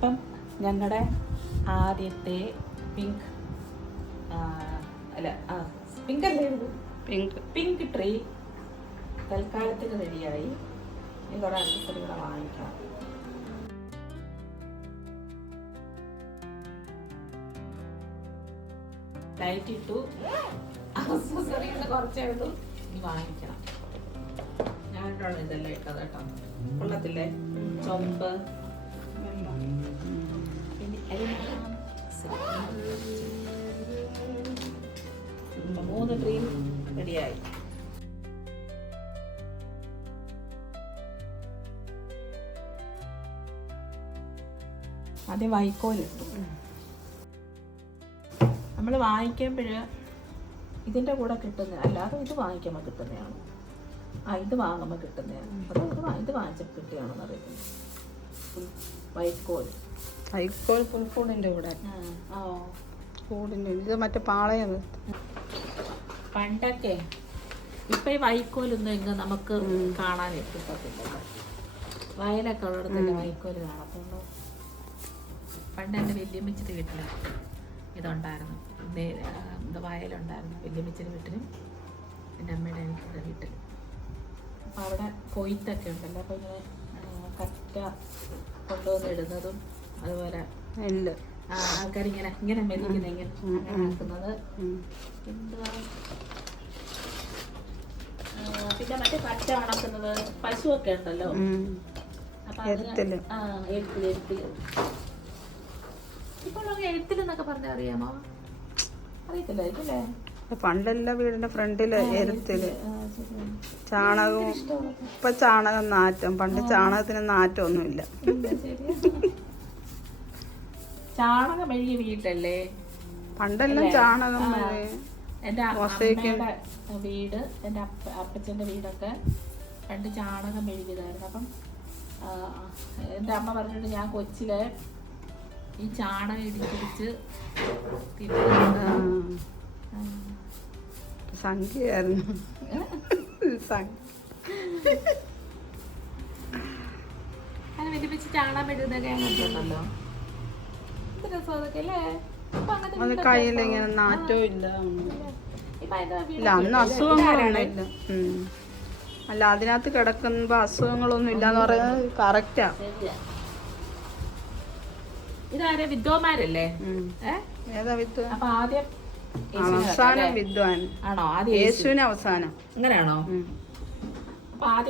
ഇപ്പം ഞങ്ങളുടെ ആദ്യത്തെ പിങ്ക് പിങ്ക് അല്ലേ പിങ്ക് ട്രീ തൽക്കാലത്തിന് റെഡിയായി. ഇനി കുറേ അക്സസറികളെ വാങ്ങിക്കണം. ലൈറ്റ് ഇട്ടു, അക്സസറികൾ കുറച്ചേ ഉള്ളൂ, ഇനി വാങ്ങിക്കണം. ഞാനാണ് ഇതെല്ലാം ഇട്ടത് കേട്ടോ. കൊള്ളത്തില്ലേ? ചൊമ്പ് പിന്നെ എല്ലാം 3 ട്രീ റെഡിയായി. ആദ്യം വൈക്കോലിട്ടു. നമ്മൾ വാങ്ങിക്കുമ്പോൾ ഇതിൻ്റെ കൂടെ കിട്ടുന്ന, അല്ലാതെ ഇത് വാങ്ങിക്കുമ്പോൾ കിട്ടുന്നതാണ്. ഇത് വാങ്ങുമ്പോൾ കിട്ടുന്നതാണ്. അതോ ഇത് വാങ്ങിച്ചപ്പോൾ കിട്ടിയാണെന്ന് അറിയത്തില്ല. വൈക്കോൽ പുൽക്കൂടിൻ്റെ കൂടെ കൂടിൻ്റെ ഇത് മറ്റേ പാളയം. പണ്ടൊക്കെ ഇപ്പം ഈ വൈക്കോലൊന്നും എങ്ങും നമുക്ക് കാണാൻ കിട്ടത്തില്ലല്ലോ. വയലൊക്കെ ഉള്ളിടത്തല്ലേ വൈക്കോല് കാണത്തുള്ളൂ. പണ്ട് എൻ്റെ വല്യമ്മച്ചിയുടെ വീട്ടിൽ ഇതുണ്ടായിരുന്നു, വയലുണ്ടായിരുന്നു. വല്യമ്മച്ചിയുടെ വീട്ടിലും എൻ്റെ അമ്മയുടെ എനിക്കുടെ വീട്ടിലും. അപ്പോൾ അവിടെ കൊയ്ത്തൊക്കെ ഉണ്ടല്ലോ. അപ്പോൾ ഇങ്ങനെ കറ്റ കൊണ്ടുവന്ന് ഇടുന്നതും അതുപോലെ ആൾക്കാർ ഇങ്ങനെ ഇങ്ങനെ മെതിക്കുന്ന ഇങ്ങനെ അങ്ങനെ ആക്കുന്നത്. പിന്നെ മറ്റേ കറ്റ ഉണക്കുന്നത് പശുവൊക്കെ ഉണ്ടല്ലോ. അപ്പൊ എഴുത്തില് ഇപ്പോൾ എഴുത്തിലെന്നൊക്കെ പറഞ്ഞാൽ അറിയാമോ? അറിയത്തില്ലായിരിക്കും അല്ലേ? പണ്ടെല്ലാം വീടിന്റെ ഫ്രണ്ടില് എരുത്തില് ചാണകവും. ഇപ്പൊ ചാണകം നാറ്റം. പണ്ട് ചാണകത്തിന് നാറ്റമൊന്നുമില്ല. ചാണകം മെഴുകിയ വീട്ടല്ലേ പണ്ടെല്ലാം? ചാണകം എൻ്റെ അമ്മയുടെ വീട്, എൻ്റെ അപ്പച്ചൻ്റെ വീടൊക്കെ പണ്ട് ചാണകം മെഴുകിയതായിരുന്നു. അപ്പം എൻ്റെ അമ്മ പറഞ്ഞിട്ട് ഞാൻ കൊച്ചിലെ ഈ ചാണകം ഇടിച്ചിടിച്ച് സംഖ്യയായിരുന്നു. അങ്ങനെ വെച്ച് ചാണകം മെഴുകുന്നതൊക്കെ ഞാൻ കണ്ടിട്ടുണ്ടല്ലോ. എന്ത് രസം അതൊക്കെ അല്ലേ? അത് കയ്യിലിങ്ങനെ നാറ്റവും ഇല്ല. അന്ന് അസുഖങ്ങളൊന്നും ഇല്ല. അല്ല, അതിനകത്ത് കിടക്കുമ്പോ അസുഖങ്ങളൊന്നും ഇല്ലാന്ന് പറയുന്നത് കറക്റ്റാ. ഇതാരെ വിദ്വാന്മാരല്ലേ? ഏതാ വിദ്വാൻ? അപ്പൊ ആദ്യം അവസാനം വിദ്വാൻ ആണോ? ആദ്യം യേശുവിന് അവസാനം. അങ്ങനെയാണോ?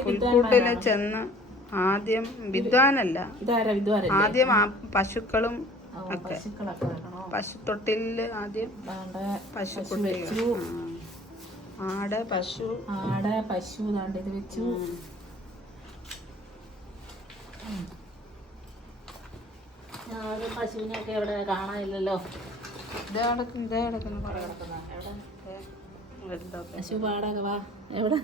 പുൽക്കൂട്ടില് ചെന്ന് ആദ്യം വിദ്വാനല്ല, ആദ്യം പശുക്കളും ഒക്കെ. പശുത്തൊട്ടില് ആദ്യം പശുക്കുട്ടി, ആട് പശു ഇത് വെച്ചു. പശുവിനെയൊക്കെ എവിടെ കാണാനില്ലല്ലോ. പശു പാടൊക്കെ വാ എവിടെ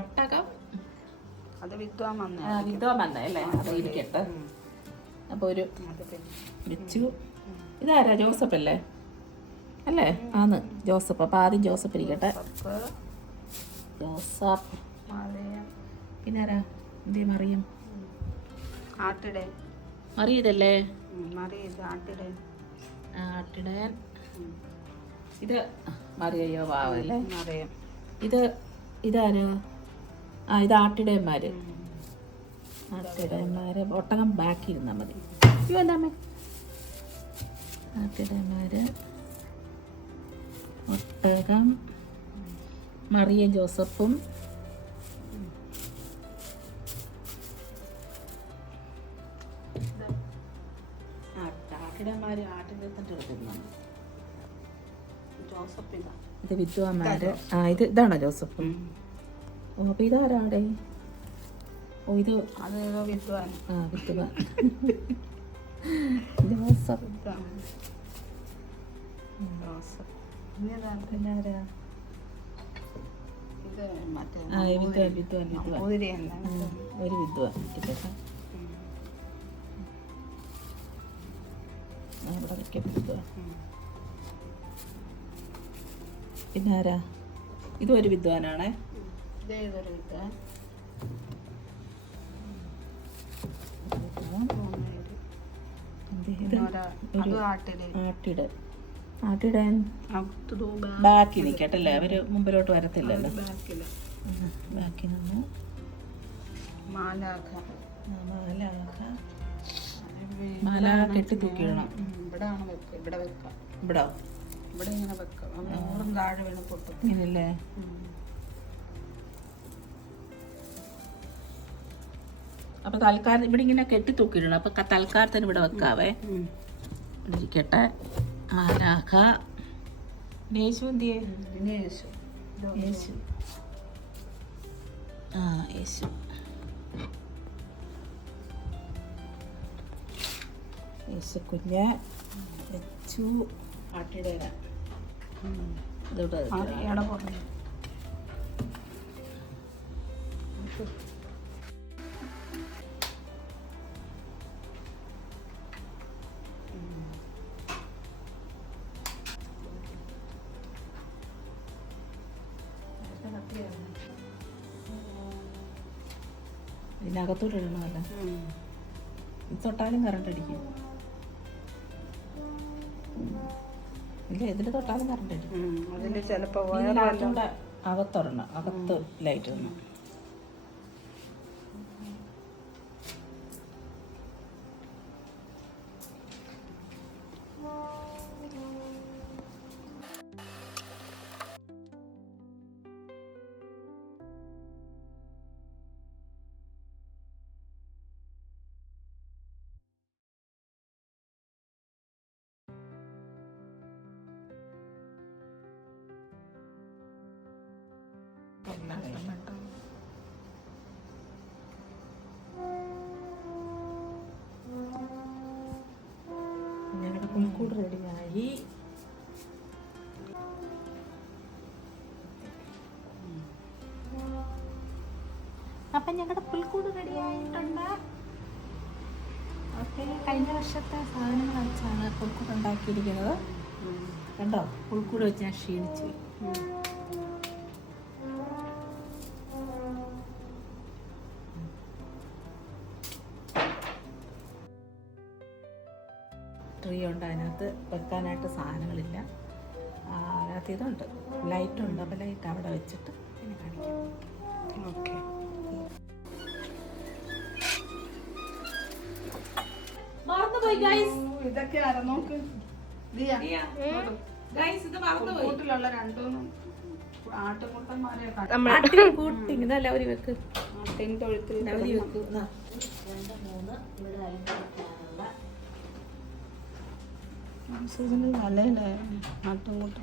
ഒട്ടകം. അത് വിദ്വാൻ വന്നല്ലേ? അത് ഇരിക്കട്ടെ. അപ്പൊ ഒരു വെച്ചു. ഇതാരാ? ജോസഫ് അല്ലേ? അല്ലേ? ആന്ന് ജോസഫ്. അപ്പൊ ആദ്യം ജോസഫ് ഇരിക്കട്ടെ. ജോസഫ്. പിന്നെ ആരാ? എന്തേ മറിയം? മറിയതല്ലേ? ആട്ടിടയൻ. ഇത് മറിയോ വാവല്ലേ? ഇതാര്? ഇത് ആട്ടിടയന്മാര്. ഒട്ടകം ബാക്കി ഇരുന്നാൽ മതി. എന്താമേ? ആട്ടിടയന്മാര്, ഒട്ടകം, മറിയം ജോസഫും. ആട്ടിടയന്മാര് ആട്ടിടയത്തിൻ്റെ എടുത്തിരുന്നാണ്. ഇത് വിദ്വാന്മാര്. ഇതാണോ ജോസഫ്? ഓ, അപ്പൊ ഇതാരാടെ? ഓ, ഇത് വിദ്വാൻ. വിദ്വാൻ ജോസഫ്. ഒരു വിദ്വാൻ. ഇവിടെ വിദ്വാൻ. പിന്നെ ആരാ? ഇതും ഒരു വിദ്വാനാണേ. ഇത് അത് ആട്ടില് ആട്ടിടാൻ അകത്ത് ബാക്കി നിൽക്കട്ടല്ലേ അവര് മുമ്പിലോട്ട് വരത്തില്ലല്ലോ. ബാക്കില് ബാക്കി നിന്ന് മാലാഖ മാല കെട്ടി തൂക്കിയിടണം. ഇവിടാണ് വെക്കുക. ഇവിടെ വെക്കാം. ഇവിടോ? ഇവിടെ ഇങ്ങനെ വെക്കാം. നൂറും താഴെ വീണ് പൊട്ടും. ഇങ്ങനല്ലേ? അപ്പൊ തൽക്കാലം ഇവിടെ ഇങ്ങനെ കെട്ടി തൂക്കിയിടണം. അപ്പൊ തൽക്കാലത്തിന് ഇവിടെ വെക്കാവേ. ഇരിക്കട്ടെ. മാലാഖ യേശു എന്തിയേ? യേശു. യേശു. യേശു. യേശു കുഞ്ഞ് വെച്ചു. ആട്ടിയുടെ ഇതോട്ട് ഇട പോകണം. ഇതിനകത്തോട്ട് ഇടണമല്ല. തൊട്ടാലും കറണ്ട് അടിക്കും. ഇല്ല, ഇതിൽ തൊട്ടാലും കറണ്ട് അടിക്കും. അതിന്റെ ചിലപ്പോ ഇതിനകത്തൂടെ അകത്തൊരെണ്ണം, അകത്ത് ലൈറ്റ് വന്നു. ഞങ്ങളുടെ പുൽക്കൂട് റെഡിയായി. അപ്പം ഞങ്ങളുടെ പുൽക്കൂട് റെഡിയായിട്ടുണ്ട്. ഓക്കെ, കഴിഞ്ഞ വർഷത്തെ സാധനങ്ങൾ വെച്ചാണ് പുൽക്കൂട് ഉണ്ടാക്കിയിരിക്കുന്നത്. കണ്ടോ, പുൽക്കൂട് വെച്ച് ഞാൻ ക്ഷീണിച്ചു. ട്രീ ഉണ്ട്, അതിനകത്ത് വെക്കാനായിട്ട് സാധനങ്ങളില്ല. അതിനകത്ത് ഇതുണ്ട്, ലൈറ്റുണ്ട്. അപ്പോൾ ലൈറ്റ് അവിടെ വെച്ചിട്ട് പിന്നെ കാണിക്കാം. ഓക്കെ. മറന്നുപോയി ഗൈസ്. ഇതൊക്കെ നോക്ക്. ഇത് മറന്നുപോയി. കൂട്ടിലുള്ള രണ്ടും ആട്ടുമുട്ടന്മാരെ ഇതല്ല ഒരു വെക്ക്. തൊഴുത്തിൽ ഒരു വെക്ക്. 2, 3 ഇവിടെ അലങ്കരിക്കാനുള്ള നല്ലല്ലേ ആട്ടുമുട്ട.